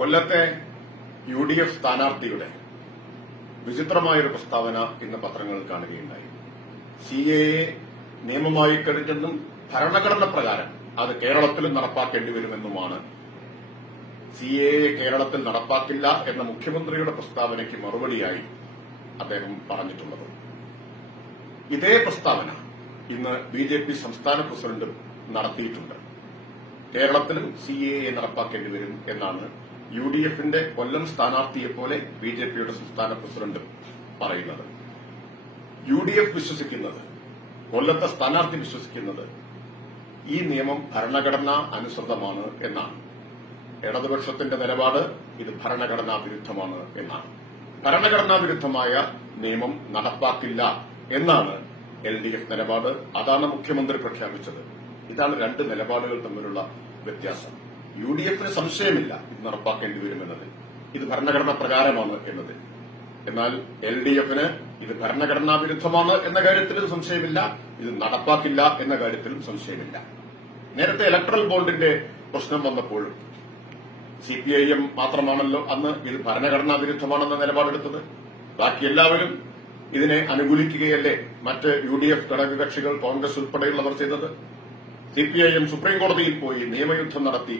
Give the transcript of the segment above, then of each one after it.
കൊല്ലത്തെ U D F സ്ഥാനാർത്ഥിയുടെ വിചിത്രമായൊരു പ്രസ്താവന ഇന്ന് പത്രങ്ങളിൽ കാണുകയുണ്ടായി. സി എ എ നിയമമായി കഴിഞ്ഞെന്നും ഭരണഘടന പ്രകാരം അത് കേരളത്തിലും നടപ്പാക്കേണ്ടി വരുമെന്നുമാണ്. സി എ എ കേരളത്തിൽ നടപ്പാക്കില്ല എന്ന മുഖ്യമന്ത്രിയുടെ പ്രസ്താവനയ്ക്ക് മറുപടിയായി അദ്ദേഹം പറഞ്ഞിട്ടുള്ളത്. ഇതേ പ്രസ്താവന ഇന്ന് ബി ജെ പി സംസ്ഥാന പ്രസിഡന്റും നടത്തിയിട്ടുണ്ട്. കേരളത്തിലും സി എ എ നടപ്പാക്കേണ്ടി വരും എന്നാണ് യു ഡി എഫിന്റെ കൊല്ലം സ്ഥാനാർത്ഥിയെ പോലെ ബി ജെ പിയുടെ സംസ്ഥാന പ്രസിഡന്റ് പറയുന്നത്. യു ഡി എഫ് വിശ്വസിക്കുന്നത് കൊല്ലത്തെ സ്ഥാനാർത്ഥി വിശ്വസിക്കുന്നത് ഈ നിയമം ഭരണഘടനാ അനുസൃതമാണ് എന്നാണ്. ഇടതുപക്ഷത്തിന്റെ നിലപാട് ഇത് ഭരണഘടനാ വിരുദ്ധമാണ് എന്നാണ്. ഭരണഘടനാ വിരുദ്ധമായ നിയമം നടപ്പാക്കില്ല എന്നാണ് എൽ ഡി എഫ് നിലപാട്. അതാണ് മുഖ്യമന്ത്രി പ്രഖ്യാപിച്ചത്. ഇതാണ് രണ്ട് നിലപാടുകൾ തമ്മിലുള്ള വ്യത്യാസം. യു ഡി എഫിന് സംശയമില്ല ഇത് നടപ്പാക്കേണ്ടി വരുമെന്നത്. ഇത് ഭരണഘടന പ്രകാരമാണ് എന്നത്. എന്നാൽ എൽ ഡി എഫിന് ഇത് ഭരണഘടനാ വിരുദ്ധമാണ് എന്ന കാര്യത്തിലും സംശയമില്ല. ഇത് നടപ്പാക്കില്ല എന്ന കാര്യത്തിലും സംശയമില്ല. നേരത്തെ ഇലക്ട്രൽ ബോണ്ടിന്റെ പ്രശ്നം വന്നപ്പോഴും സി പി ഐ എം മാത്രമാണല്ലോ അന്ന് ഇത് ഭരണഘടനാ വിരുദ്ധമാണെന്ന നിലപാടെടുത്തത്. ബാക്കി എല്ലാവരും ഇതിനെ അനുകൂലിക്കുകയല്ലേ മറ്റ് യു ഡി എഫ് ഘടകകക്ഷികൾ കോൺഗ്രസ് ഉൾപ്പെടെയുള്ളവർ ചെയ്തത്? സി പി ഐ എം സുപ്രീംകോടതിയിൽ പോയി നിയമയുദ്ധം നടത്തി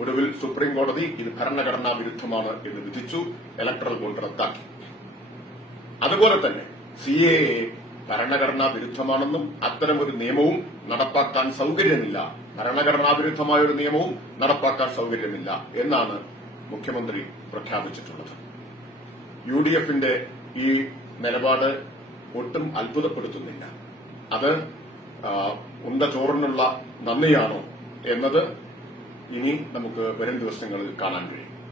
ഒടുവിൽ സുപ്രീം കോടതി ഇത് ഭരണഘടനാ വിരുദ്ധമാണ് എന്ന് വിധിച്ചു ഇലക്ട്രൽ ബോണ്ട് റദ്ദാക്കി. അതുപോലെ തന്നെ സി എ ഭരണഘടനാ വിരുദ്ധമാണെന്നും അത്തരമൊരു നിയമവും നടപ്പാക്കാൻ സൌകര്യമില്ല. ഭരണഘടനാ വിരുദ്ധമായ ഒരു നിയമവും നടപ്പാക്കാൻ സൌകര്യമില്ല എന്നാണ് മുഖ്യമന്ത്രി പ്രഖ്യാപിച്ചിട്ടുള്ളത്. യു ഡി എഫിന്റെ ഈ നിലപാട് ഒട്ടും അത്ഭുതപ്പെടുത്തുന്നില്ല. അത് ഉണ്ട ചോറിനുള്ള നന്ദിയാണോ എന്നത് ഇനി നമുക്ക് വരും ദിവസങ്ങളിൽ കാണാൻ കഴിയും.